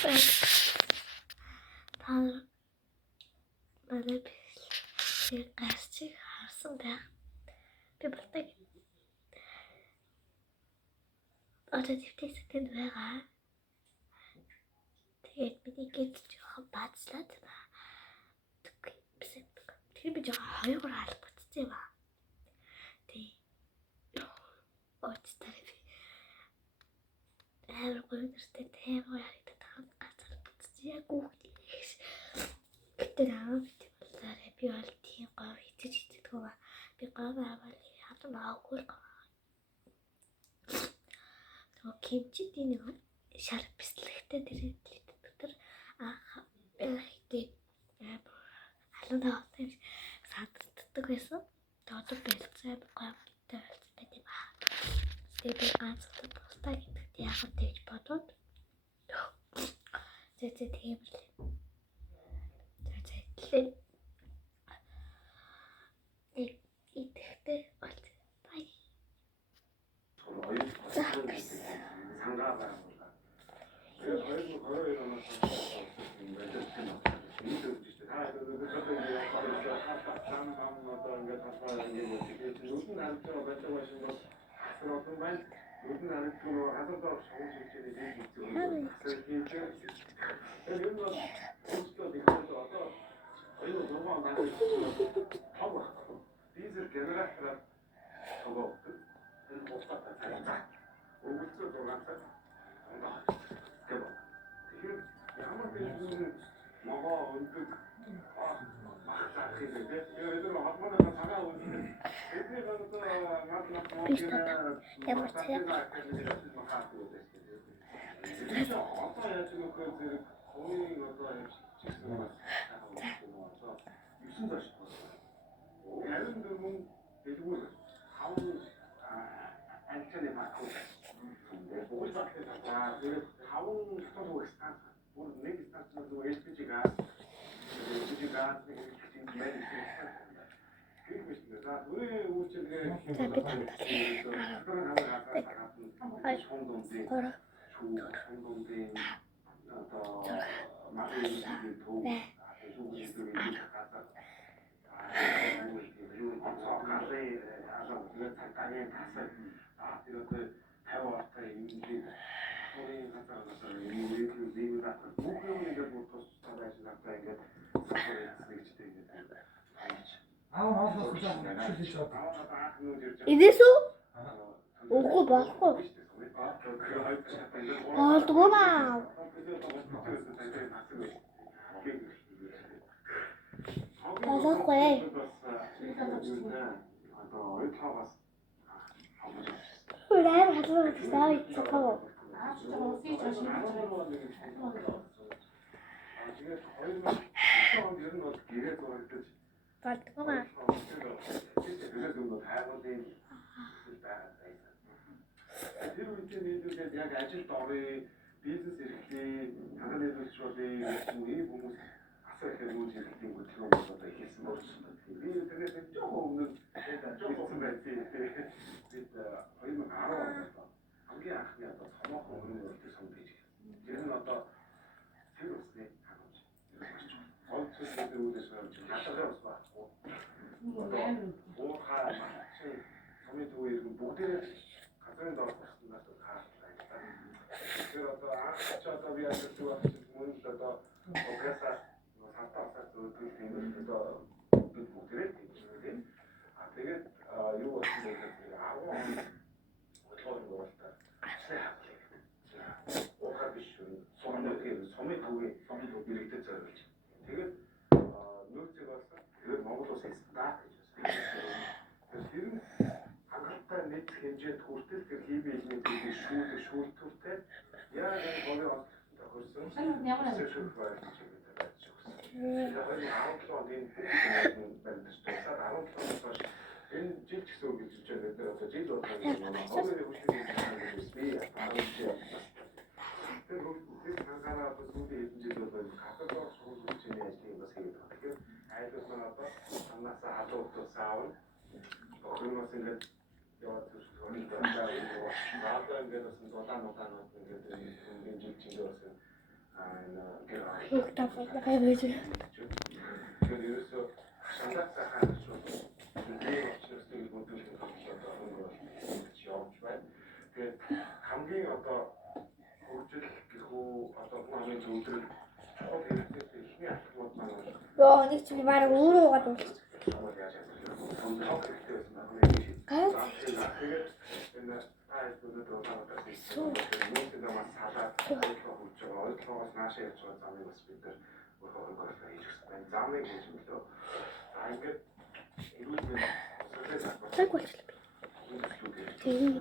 Та надад гарчиг харсан байх. Би батаг одоо дэвтээсэнд байгаа. Тэгээд миний гээд жоохон бацлаад байна. Тэр би жоохон хоёроор албацсан юм аа. Тэг. Очтар би. Гойдэртэй тайван харагдаад газар бацсан яг үг. Гэтэ наа би бол тийм гоо хитэж идэггүй ба. Би гоо аваад хатан аагүй. Кимчи нэг шар бислэгтэй тэр дотор хитээ халуун тавтай саддаг байсан. Одоо бэлцээ гомтой байт юм аа. Тэгээд би ганц тустай гэдэг яг тэгж бодоод тийм л. Идэхтэй бол бай. Идээсүү? Үгүй болохгүй. Болдгоо маа. Болохгүй. Үрээ халуун таа ицэхөө. Болдгоо маа. Тэр үедээ нийлүүлээд яг ажилд орё, бизнес эрхлэе, танаа нийлүүлж болъё гэсэн ийм хүмүүс асар их нүүж ирэх хөдөлгөөн бол одоо хийсэн болсон байна. Би тэрнээс жоохон өмнө жоохон байсан. Бид 2010 онд хамгийн анхны одоо томоохон өрөөний үйлдэл сонгож ирсэн. Тэр нь одоо тэр усны хангамж. Гол зүйлүүд үүдээс болж хатгаа бас баггүй. Уухай машин хамгийн түвэр бүгдээ газрын доор багтнаас хаалтай. Тэр одоо анх ч одоо би яаж гэдэг мөн л одоо угаасаа сартаасаа зөвлөж тийм л одоо бид бүгдээ тийм. Тэгээд юу болсон бэ гэхээр 10 он бодлогын уралдаа уухай биш сумын төвийн иргэдэд зориулж. Тэгээд нөөцийг болсон. Тэгээд Монгол улсын стат гэж байна. Тэр нь хангалттай нийт хэмжээнд хүртэл тэр хийбэлний төлөв шүүлтүүртэй яг энэ голын онцлогтой тохирсон ямар шүүх байх гэж байна. Тэгээд 17 онд энэ баримтаж тусаад 17 оноос хойш энэ жил ч гэсэн үргэлжилж байгаа. Тэр одоо жил болгоо хаврын хөтөлбөрийн би тэр бүгд хангараа бас үгүй хэдэн жил бол хатгаар сургууль хүчний ажлыг бас хийгээд байна. Тэгэхээр айлс маань одоо танаас халуутаас аавна. Охиноос ингээд яваад төрсөн байна. Баалаа ингээд бас дулаан ингээд энэ жил чинь бас Yok da fazla kaybediyor. 그래서 장작사가 좀 준비해 주셨을 것도 있었던 거죠. 그 감기 어떤 고질 그 어떤 마음의 조들 초대할 때 힘이 안 들어왔다는 거죠. 너 근데 지금 말을 우울해가 좀. 살고 있어. 되게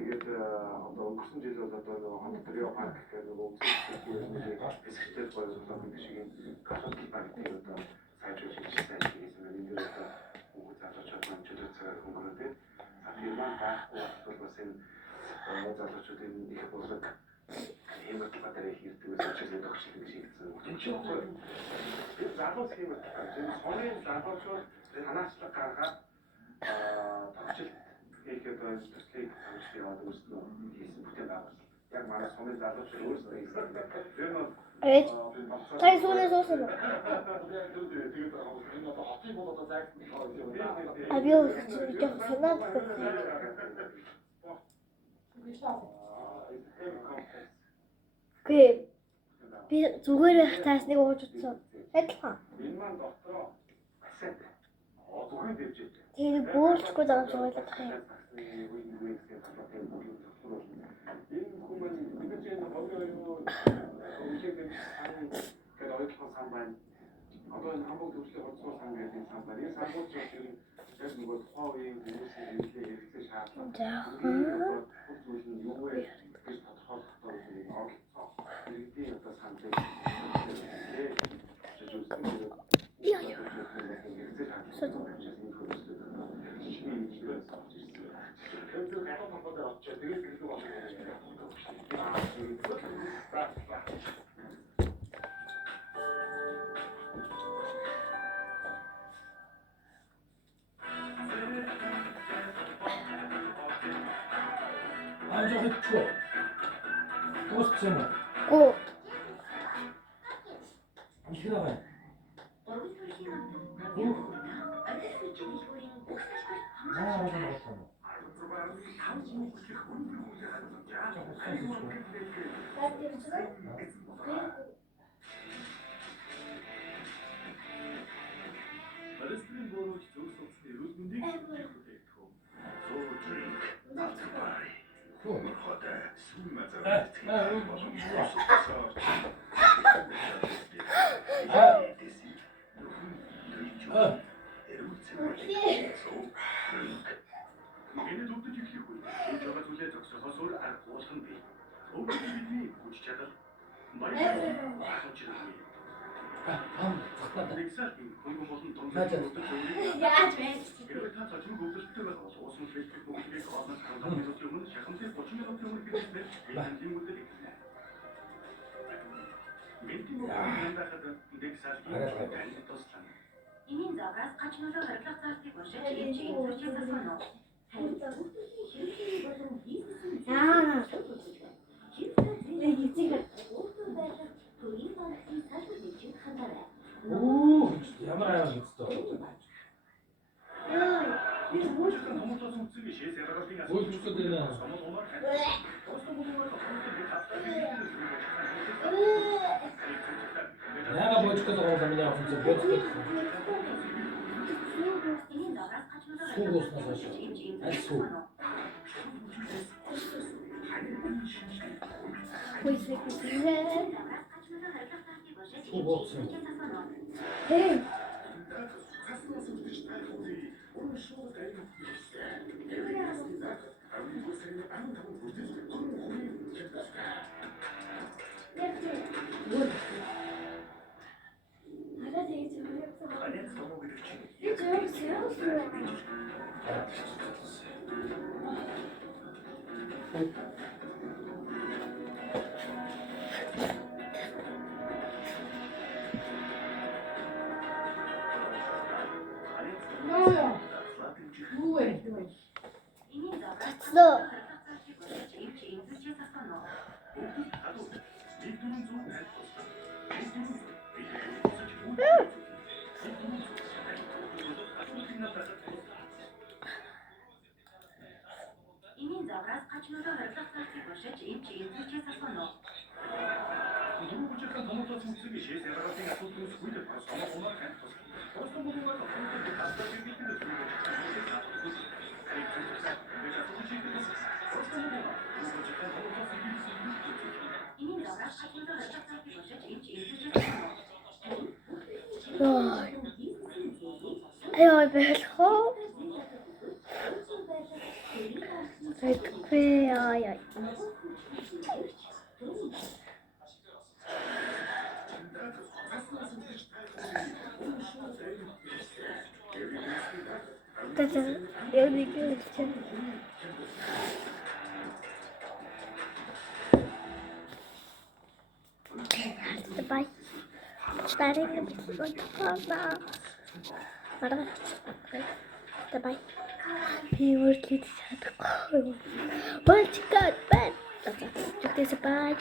Тэгээд одоо өнгөрсөн жил бол одоо Онтарио парк гэдэг нэг хэсэгтэй болсон нэг шиг галактик парк гэдэг одоо сайжруулж ирсэн гэсэн юм дээр одоо бүгд залуучууд маань чөлөө цагаар өнгөрөөд афирман байхгүй бол бас энэ залуучуудын их болог хэмээх батарей хийдэг зүйлсээ тогтчих гэж хэлсэн. Тэгэхээр залуус хэмээх энэ сонин залуучууд танаачлаг гаргаад тогтчих хийхэд төслийг хамжиж яваад өөрсдөө хийсэн бүтээн байгуулсан. Яг манай сонин залуучууд өөрсдөө хийсэн. Тэр нь Тай 손에서 쓰는. А био 좀 선한 거. 그 비 зүгээр хатаас нэг ууж утсан. Адилхан. Тэгээд бөөрчгүй байгаа юм шиг ойлгох юм. одоо энэ хамбог төвчлийн хоцрол сан гэдэг самбар. Энэ самбар ч яг нөгөө тухайн үеийн хүмүүсийн хэрэглээ хэрэглээ шаардлага. Бүх зүйл нь юу вэ гэж тодорхойлохдоо нэг ойлголцоо. Иргэдийн одоо саналыг 아, 저기 추워. 또 습지마. 오. 이렇게 나가요. 맞아, 맞아. Palestrin boruç çok sosyal özgünlük Yeni dörtte yüklü koydu. Çocuklar tüyle taksa sonra arkadaşın bey. O gibi kuş çakal. Mayın. Güzel ki konu olsun tanışmak istiyorum. Ya ben. 이렇게 다 자주 보고 싶다가 소송 페이스북 보기에 가서 강남에서 뛰어오는 샤컴세 버튼에서 뛰어오는 게 있는데 일단 뛰는 것들이 있네. 멘티모 보는다 하다 넥 사실 단지 떴잖아. Энийг загаас гачнуулаа харилцах зардыг уншиж эмчийн төрчийн засвано. 아. 오, 야마라야 진짜. 어쨌든 너무 더 속쓰기 시세라가 생각. 뭘 죽어 되나? 내가 뭐 죽어서 가면 내가 진짜 몇 Энийг загаас гачнуулаа 속옷 나서 아니 속. 보이스 그래. 속 없어. 네. 맞아 되게 재밌어. 이게 재밌어요. 이민 забрать Цэцлээ. харилцааг хүсэж эмч эмзэлж асуусан уу? 이민 забрать гачнуудаа харилцааг хүсэж эмч эмзэлж асуусан уу? 이민 забрать гачнуудаа харилцааг хүсэж эмч эмзэлж асуусан уу? Ой, бэлхөө. Тэгвээ ай. Тэгэ яг гэж. Bye. Starting to Bye. He worked it at the What's got bad? Okay, bye.